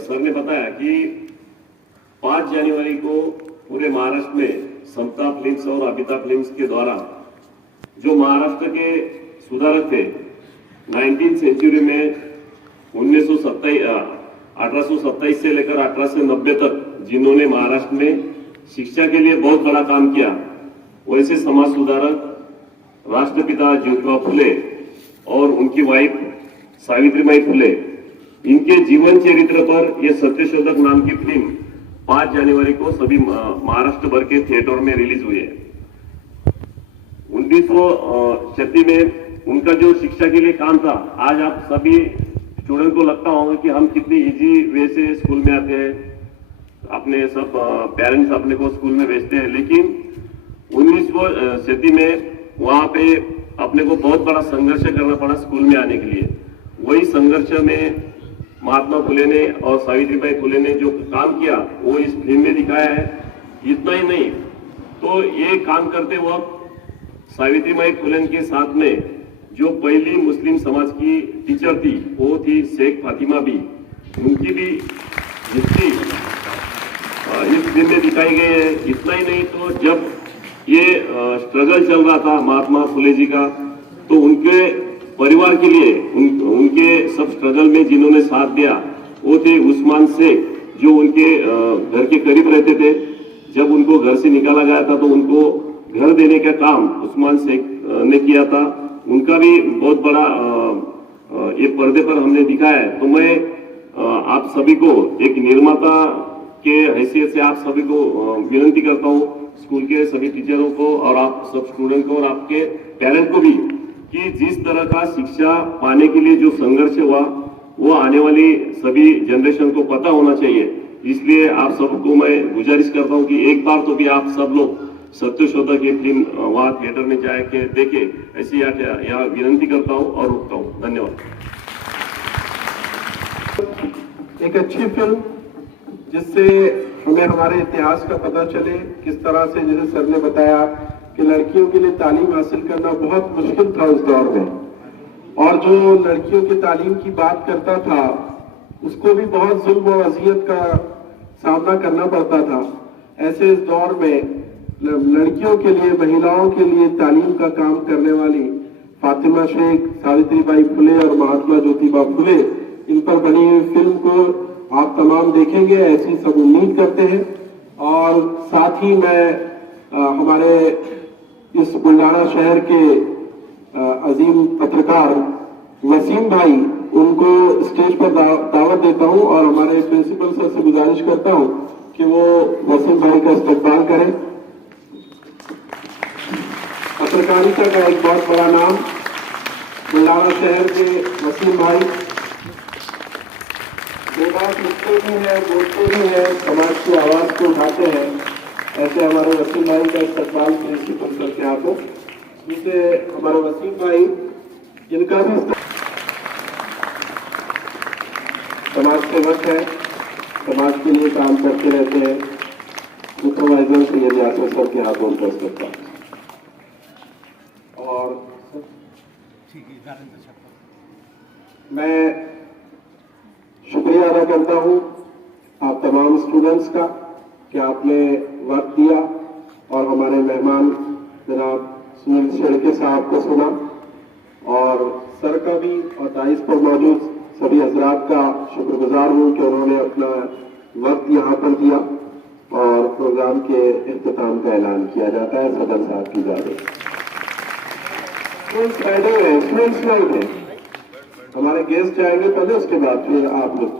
Sir ने बताया कि 5 जनवरी को पूरे महाराष्ट्र में समता फिल्म्स और अबिता फिल्म्स के द्वारा जो महाराष्ट्र के सुधारक थे 19th सेंचुरी में 1827 से लेकर 1890 तक जिन्होंने महाराष्ट्र में शिक्षा के लिए बहुत बड़ा काम किया, वैसे समाज सुधारक राष्ट्रपिता ज्योतिबा फुले और उनकी वाइफ सावित्रीबाई फुले, इनके जीवन चरित्र पर यह सत्यशोधक नाम की फिल्म 5 जनवरी को सभी महाराष्ट्र भर के थिएटर में रिलीज हुई है। 1936 में उनका जो शिक्षा के लिए काम था, आज आप सभी स्टूडेंट को लगता होगा कि हम कितनी इजी वे से स्कूल में आते हैं, अपने सब पेरेंट्स अपने को स्कूल में भेजते हैं, लेकिन 1936 में वहां पे अपने को बहुत बड़ा संघर्ष करना पड़ा स्कूल में आने के लिए। वही संघर्ष में महात्मा फुले ने और सावित्रीबाई फुले ने जो काम किया वो इस फिल्म में दिखाया है। इतना ही नहीं, तो ये काम करते वक्त सावित्रीबाई फुले के साथ में जो पहली मुस्लिम समाज की टीचर थी वो थी शेख फातिमा भी, उनकी भी हिस्ट्री इस फिल्म में दिखाई गई है। इतना ही नहीं, तो जब ये स्ट्रगल चल रहा था महात्मा फुले जी का, तो उनके परिवार के लिए उनके सब स्ट्रगल में जिन्होंने साथ दिया वो थे उस्मान शेख, जो उनके घर के करीब रहते थे। जब उनको घर से निकाला गया था तो उनको घर देने का काम उस्मान शेख ने किया था। उनका भी बहुत बड़ा ये पर्दे पर हमने दिखाया है। तो मैं आप सभी को एक निर्माता के हैसियत से आप सभी को विनती करता हूँ, स्कूल के सभी टीचरों को और आप सब स्टूडेंट को और आपके पेरेंट को भी, कि जिस तरह का शिक्षा पाने के लिए जो संघर्ष हुआ वो आने वाली सभी जनरेशन को पता होना चाहिए। इसलिए आप सबको मैं गुजारिश करता हूं कि एक बार तो भी आप सब लोग सत्यशोधक की फिल्म वहां थिएटर में जाके देखे, ऐसी यहाँ विनती करता हूं और रुकता हूं। धन्यवाद। एक अच्छी फिल्म जिससे हमें हमारे इतिहास का पता चले, किस तरह से जैसे सर ने बताया कि लड़कियों के लिए तालीम हासिल करना बहुत मुश्किल था उस दौर में, और जो लड़कियों की तालीम की बात करता था उसको भी बहुत जुल्म और अजियत का सामना करना पड़ता था। ऐसे इस दौर में लड़कियों के लिए, महिलाओं के लिए तालीम का काम करने वाली फातिमा शेख, सावित्रीबाई फुले और महात्मा ज्योतिबा फुले, इन पर बनी हुई फिल्म को आप तमाम देखेंगे, ऐसी सब उम्मीद करते हैं। और साथ ही मैं हमारे इस बुल्ढाना शहर के अजीम पत्रकार वसीम भाई, उनको स्टेज पर दावत देता हूं और हमारे प्रिंसिपल सर से गुजारिश करता हूं कि वो वसीम भाई का इस्तकबाल करें। पत्रकारिता का एक बहुत बड़ा नाम बुल्ढाना शहर के वसीम भाई, बात लिखते भी हैं, बोलते भी हैं, समाज की आवाज को उठाते हैं। ऐसे हमारे वसीम भाई का इस्तकबाल प्रिंसिपल सर के हाथों, जिसे हमारे वसीम भाई जिनका भी समाज सेवक है, समाज के लिए काम करते रहते हैं, सुपरवाइजर सैयद यासर सर के हाथों उनका इस्तकबाल। और मैं शुक्रिया अदा करता हूं आप तमाम स्टूडेंट्स का कि आपने वक्त दिया और हमारे मेहमान जनाब सुनील शेड़के साहब को सुना, और सर का भी और दाइस पर मौजूद सभी हजरात का शुक्रगुजार हूं कि उन्होंने अपना वक्त यहाँ पर दिया। और प्रोग्राम के इख्तिताम का ऐलान किया जाता है सदर साहब की इजाजत। स्लाइड है, हमारे गेस्ट जाएंगे पहले, उसके बाद फिर आप लोग।